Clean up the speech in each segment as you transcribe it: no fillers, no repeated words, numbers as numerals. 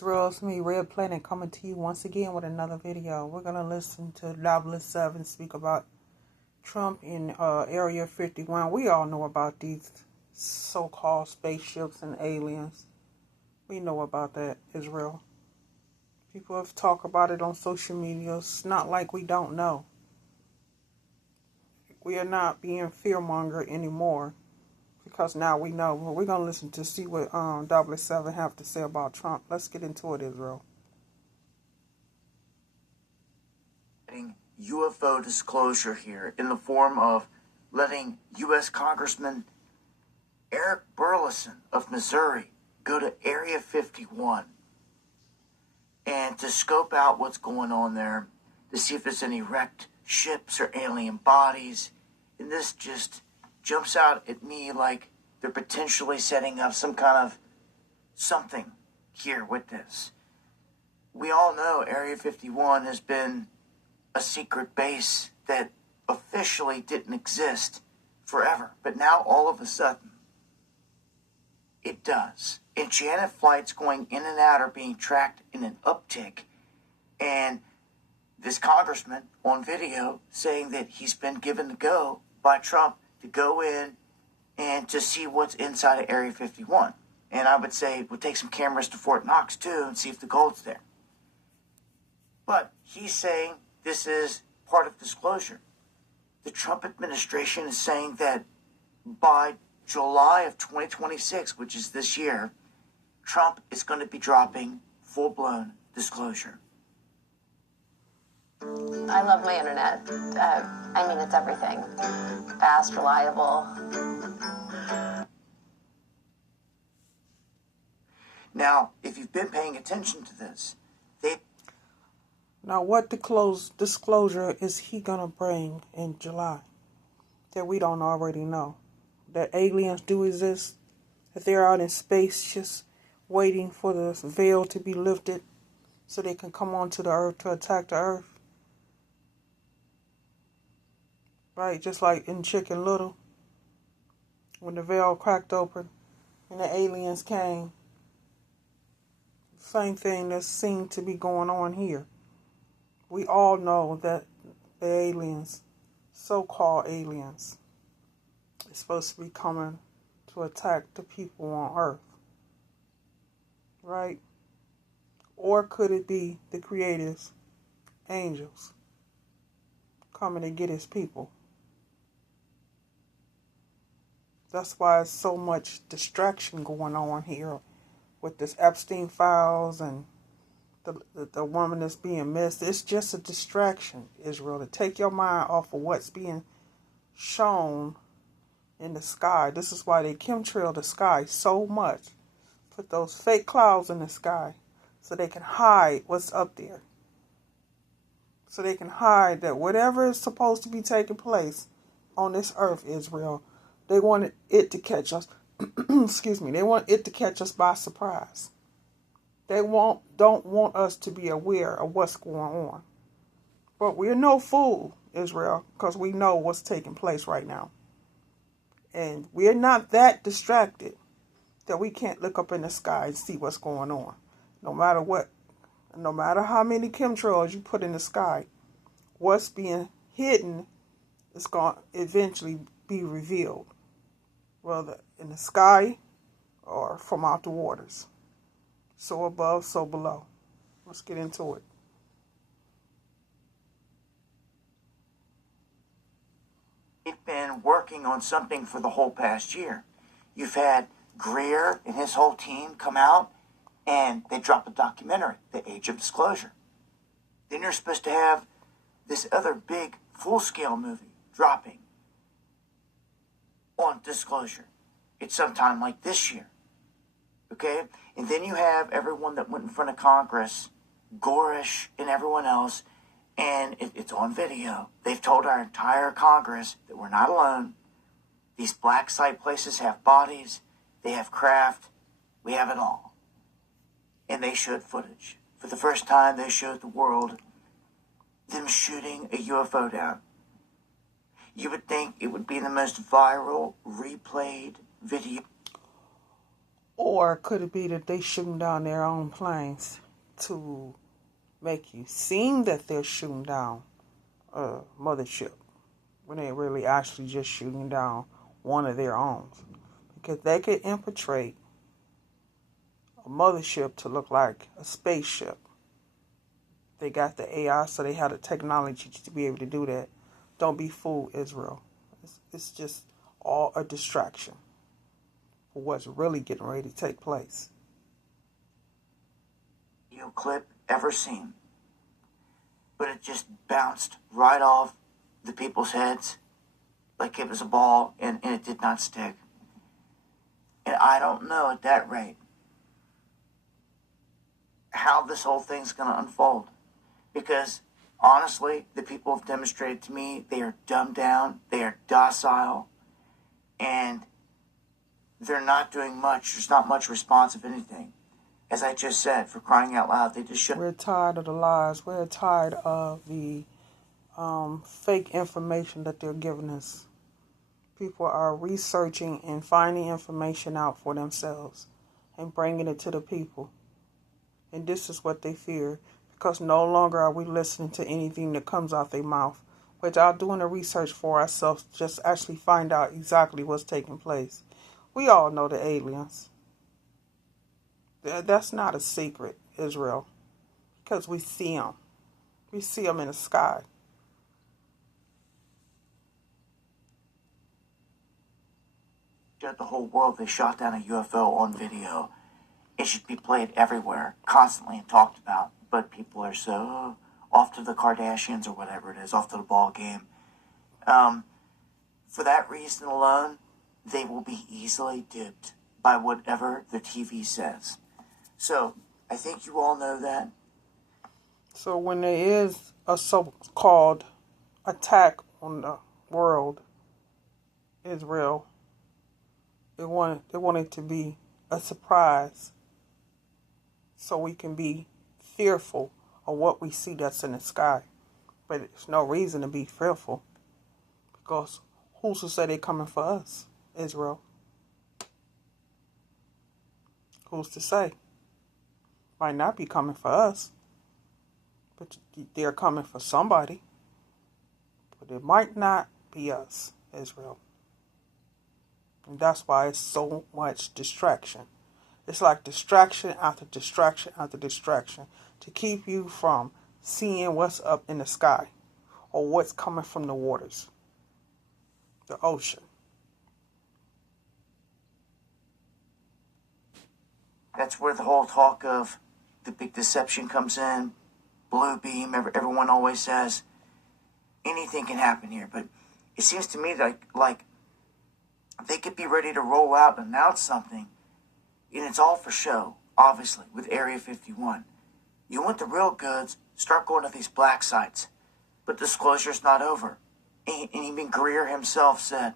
Israel, it's me, Red Planet, coming to you once again with another video. We're going to listen to 007 speak about Trump in Area 51. We all know about these so-called spaceships and aliens. We know about that, Israel. People have talked about it on social media. It's not like we don't know. We are not being fear-monger anymore, because now we know. Well, we're going to listen to see what 007 have to say about Trump. Let's get into it, Israel. UFO disclosure here in the form of letting U.S. Congressman Eric Burlison of Missouri go to Area 51 and to scope out what's going on there, to see if there's any wrecked ships or alien bodies. And this just jumps out at me like they're potentially setting up some kind of something here with this. We all know Area 51 has been a secret base that officially didn't exist forever. But now all of a sudden, it does. And Janet flights going in and out are being tracked in an uptick. And this congressman on video saying that he's been given the go by Trump to go in and to see what's inside of Area 51. And I would say we'll take some cameras to Fort Knox too and see if the gold's there. But he's saying this is part of disclosure. The Trump administration is saying that by July of 2026, which is this year, Trump is going to be dropping full-blown disclosure. I love my internet. I mean, it's everything. Fast, reliable. Now, if you've been paying attention to this, Now, what disclosure is he going to bring in July that we don't already know? That aliens do exist? That they're out in space just waiting for the veil to be lifted so they can come onto the earth to attack the earth? Right, just like in Chicken Little, when the veil cracked open and the aliens came. Same thing that seemed to be going on here. We all know that the aliens, so-called aliens, is supposed to be coming to attack the people on Earth. Right? Or could it be the Creator's angels coming to get his people? That's why there's so much distraction going on here with this Epstein files and the woman that's being missed. It's just a distraction, Israel, to take your mind off of what's being shown in the sky. This is why they chemtrail the sky so much. Put those fake clouds in the sky so they can hide what's up there. So they can hide that whatever is supposed to be taking place on this earth, Israel, they want it to catch us. Excuse me. They want it to catch us by surprise. They don't want us to be aware of what's going on. But we're no fool, Israel, because we know what's taking place right now. And we're not that distracted that we can't look up in the sky and see what's going on. No matter what, no matter how many chemtrails you put in the sky, what's being hidden is going to eventually be revealed, whether in the sky or from out the waters. So above, so below. Let's get into it. They've been working on something for the whole past year. You've had Greer and his whole team come out and they drop a documentary, The Age of Disclosure. Then you're supposed to have this other big full-scale movie dropping on disclosure. It's sometime like this year. Okay? And then you have everyone that went in front of Congress, Gorish and everyone else, and it's on video. They've told our entire Congress that we're not alone. These black site places have bodies, they have craft, we have it all. And they showed footage. For the first time, they showed the world them shooting a UFO down. You would think it would be the most viral, replayed video. Or could it be that they shooting down their own planes to make you seem that they're shooting down a mothership when they really actually just shooting down one of their own? Because they could infiltrate a mothership to look like a spaceship. They got the AI, so they have the technology to be able to do that. Don't be fooled, Israel. It's just all a distraction for what's really getting ready to take place. Video clip ever seen, but it just bounced right off the people's heads like it was a ball, and it did not stick. And I don't know at that rate how this whole thing's going to unfold, because honestly, the people have demonstrated to me they are dumbed down, they are docile, and they're not doing much. There's not much response of anything. As I just said, for crying out loud, they just should. We're tired of the lies. We're tired of the fake information that they're giving us. People are researching and finding information out for themselves and bringing it to the people. And this is what they fear, because no longer are we listening to anything that comes out their mouth without doing the research for ourselves, just actually find out exactly what's taking place. We all know the aliens. That's not a secret, Israel, because we see them. We see them in the sky. The whole world, they shot down a UFO on video. It should be played everywhere, constantly, and talked about. But people are so off to the Kardashians or whatever it is, off to the ball game. For that reason alone, they will be easily duped by whatever the TV says. So, I think you all know that. So when there is a so-called attack on the world, Israel, they want it to be a surprise, so we can be fearful of what we see that's in the sky. But there's no reason to be fearful, because who's to say they're coming for us, Israel? Who's to say? Might not be coming for us, but they're coming for somebody. But it might not be us, Israel. And that's why it's so much distraction. It's like distraction after distraction after distraction to keep you from seeing what's up in the sky or what's coming from the waters, the ocean. That's where the whole talk of the big deception comes in. Blue beam, everyone always says anything can happen here. But it seems to me like they could be ready to roll out and announce something, and it's all for show, obviously, with Area 51. You want the real goods, start going to these black sites. But disclosure's not over. And even Greer himself said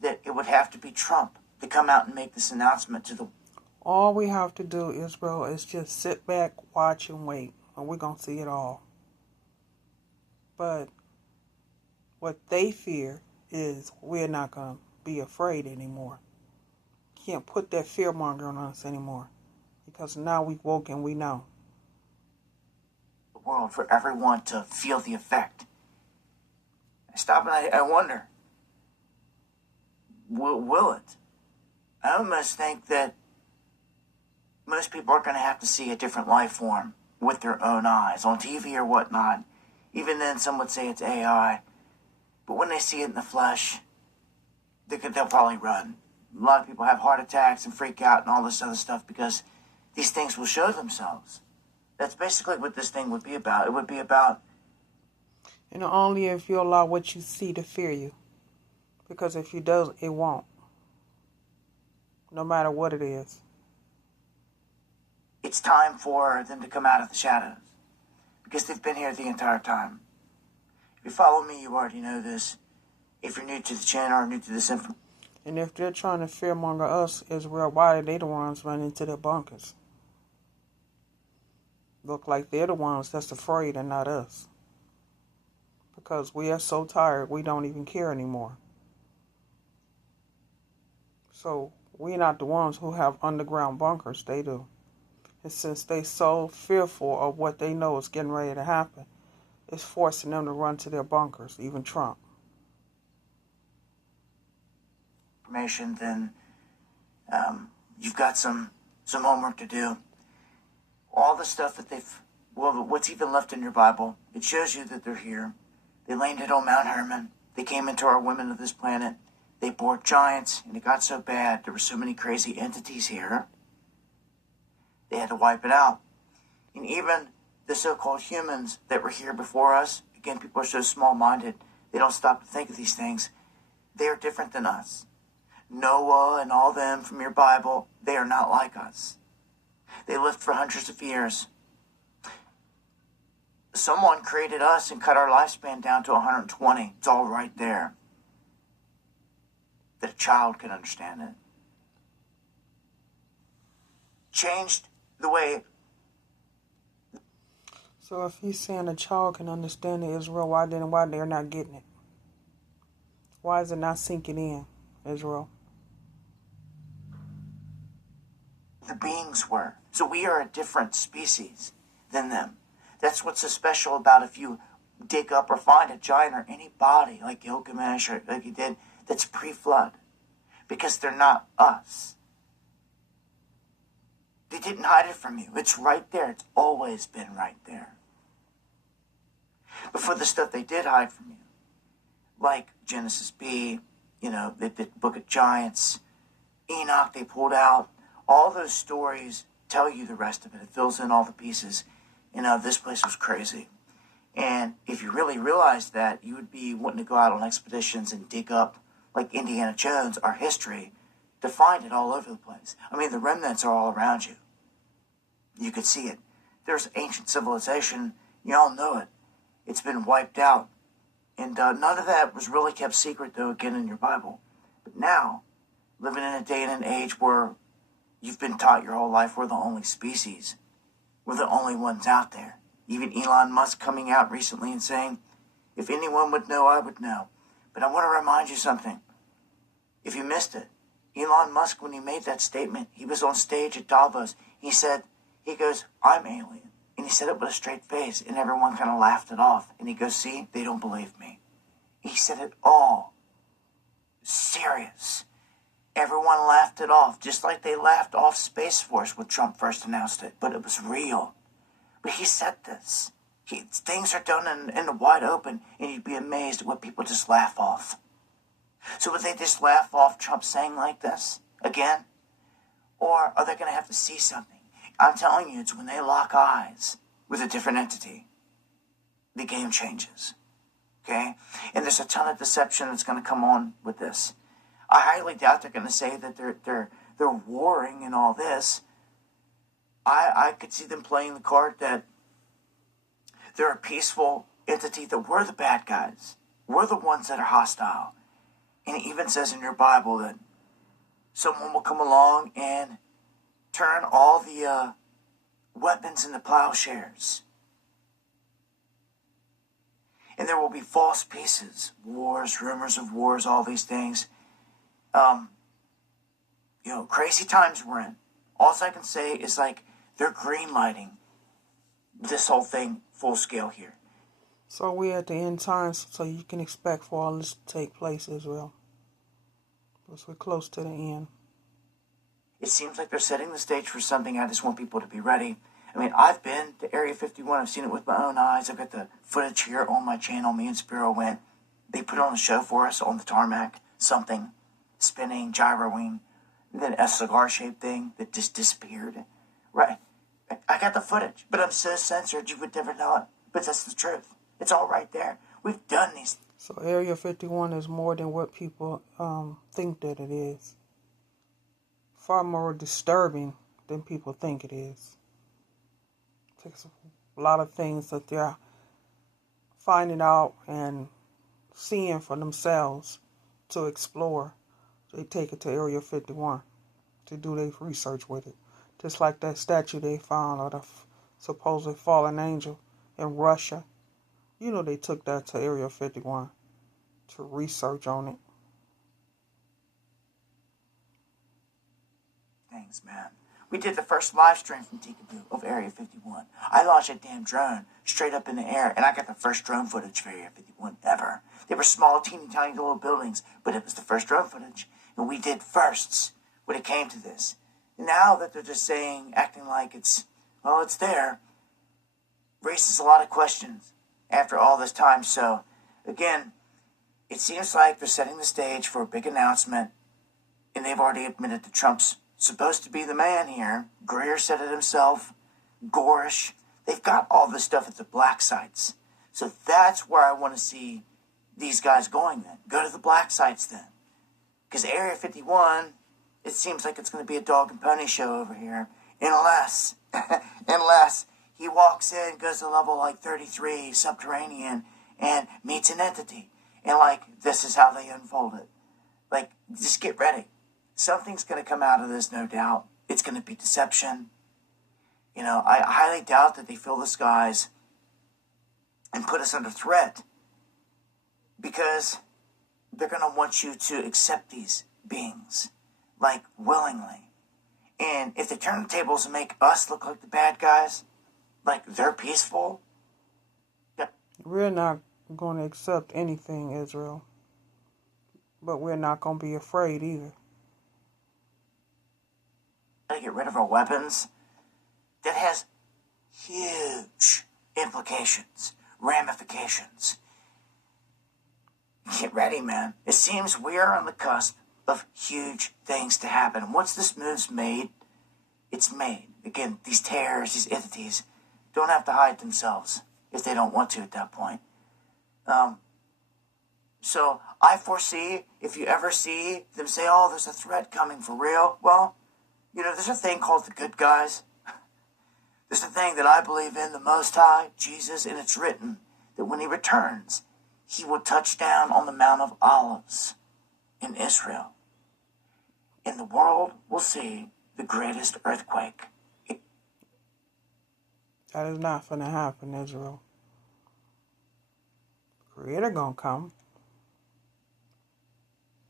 that it would have to be Trump to come out and make this announcement to the... All we have to do, Israel, is just sit back, watch, and wait, and we're going to see it all. But what they fear is we're not going to be afraid anymore. Can't put that fear-monger on us anymore, because now we woke and we know. The world for everyone to feel the effect. I stop and I wonder, will it? I almost think that most people are going to have to see a different life form with their own eyes, on TV or whatnot. Even then, some would say it's AI. But when they see it in the flesh, they'll probably run. A lot of people have heart attacks and freak out and all this other stuff because these things will show themselves. That's basically what this thing would be about. It would be about... And only if you allow what you see to fear you. Because if you don't, it won't. No matter what it is. It's time for them to come out of the shadows. Because they've been here the entire time. If you follow me, you already know this. If you're new to the channel or new to this information... And if they're trying to fearmonger us, Israel, why are they the ones running into their bunkers? Look like they're the ones that's afraid and not us. Because we are so tired, we don't even care anymore. So We're not the ones who have underground bunkers. They do. And since they so fearful of what they know is getting ready to happen, it's forcing them to run to their bunkers, even Trump. Information, then you've got some homework to do. All the stuff that what's even left in your Bible, it shows you that they're here. They landed on Mount Hermon. They came into our women of this planet. They bore giants, and it got so bad. There were so many crazy entities here. They had to wipe it out. And even the so-called humans that were here before us, again, people are so small-minded, they don't stop to think of these things. They are different than us. Noah and all them from your Bible, they are not like us. They lived for hundreds of years. Someone created us and cut our lifespan down to 120. It's all right there. That a child can understand it. Changed the way. So if he's saying a child can understand the Israel, why they're not getting it? Why is it not sinking in, Israel? The beings were. So we are a different species than them. That's what's so special about if you dig up or find a giant or any body like Gilgamesh or like you did that's pre-flood. Because they're not us. They didn't hide it from you. It's right there. It's always been right there. But for the stuff they did hide from you, like Genesis B, the Book of Giants, Enoch they pulled out, all those stories tell you the rest of it. It fills in all the pieces. This place was crazy. And if you really realized that, you would be wanting to go out on expeditions and dig up, like Indiana Jones, our history, to find it all over the place. I mean, the remnants are all around you. You could see it. There's ancient civilization. You all know it. It's been wiped out. And none of that was really kept secret, though, again, in your Bible. But now, living in a day and an age where you've been taught your whole life we're the only species. We're the only ones out there. Even Elon Musk coming out recently and saying, if anyone would know, I would know. But I want to remind you something. If you missed it, Elon Musk, when he made that statement, he was on stage at Davos. He goes, I'm alien. And he said it with a straight face, and everyone kind of laughed it off. And he goes, see, they don't believe me. He said it all serious. Everyone laughed it off, just like they laughed off Space Force when Trump first announced it. But it was real. But he said this. Things are done in the wide open, and you'd be amazed at what people just laugh off. So would they just laugh off Trump saying like this again? Or are they going to have to see something? I'm telling you, it's when they lock eyes with a different entity, the game changes. Okay? And there's a ton of deception that's going to come on with this. I highly doubt they're going to say that they're warring and all this. I could see them playing the card that they're a peaceful entity, that we're the bad guys. We're the ones that are hostile. And it even says in your Bible that someone will come along and turn all the weapons into plowshares. And there will be false peaces, wars, rumors of wars, all these things. Crazy times we're in. All I can say is they're green lighting this whole thing full scale here. So we're at the end times, so you can expect for all this to take place, Israel. Because we're close to the end. It seems like they're setting the stage for something. I just want people to be ready. I mean, I've been to Area 51. I've seen it with my own eyes. I've got the footage here on my channel. Me and Spiro went. They put on a show for us on the tarmac. Something spinning, gyroing. And then a cigar-shaped thing that just disappeared. Right. I got the footage, but I'm so censored you would never know it. But that's the truth. It's all right there. We've done these. So Area 51 is more than what people think that it is. Far more disturbing than people think it is. It takes a lot of things that they're finding out and seeing for themselves to explore. They take it to Area 51 to do their research with it. Just like that statue they found of the supposed fallen angel in Russia. They took that to Area 51 to research on it. things, man. We did the first live stream from Tikaboo of Area 51. I launched a damn drone straight up in the air, and I got the first drone footage for Area 51 ever. They were small, teeny tiny little buildings, but it was the first drone footage. And we did firsts when it came to this. Now that they're just saying, acting like it's there, raises a lot of questions after all this time. So, again, it seems like they're setting the stage for a big announcement, and they've already admitted that Trump's supposed to be the man here. Greer said it himself. Gorish. They've got all this stuff at the black sites. So that's where I want to see these guys going then. Go to the black sites then. Because Area 51, it seems like it's going to be a dog and pony show over here. Unless he walks in, goes to level like 33, subterranean, and meets an entity. And this is how they unfold it. Just get ready. Something's going to come out of this, no doubt. It's going to be deception. I highly doubt that they fill the skies and put us under threat, because they're going to want you to accept these beings, willingly. And if they turn the tables and make us look like the bad guys, they're peaceful. We're not going to accept anything, Israel. But we're not going to be afraid either. To get rid of our weapons, that has huge implications, ramifications. Get ready, man. It seems we are on the cusp of huge things to happen. And once this move's made, it's made. Again, these terrors, these entities, don't have to hide themselves if they don't want to at that point. So I foresee, if you ever see them say, oh, there's a threat coming for real, well, there's a thing called the good guys. There's a thing that I believe in, the Most High, Jesus, and it's written that when he returns, he will touch down on the Mount of Olives in Israel. And the world will see the greatest earthquake. That is not going to happen, Israel. The Creator going to come,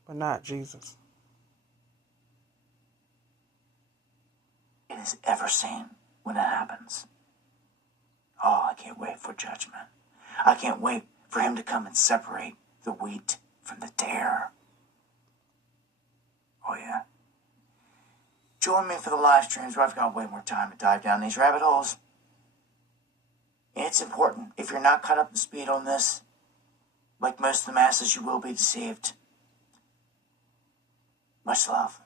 but not Jesus. It is ever seen when it happens. Oh, I can't wait for judgment. I can't wait for him to come and separate the wheat from the tare. Oh, yeah. Join me for the live streams where I've got way more time to dive down these rabbit holes. And it's important. If you're not caught up to speed on this, like most of the masses, you will be deceived. Much love.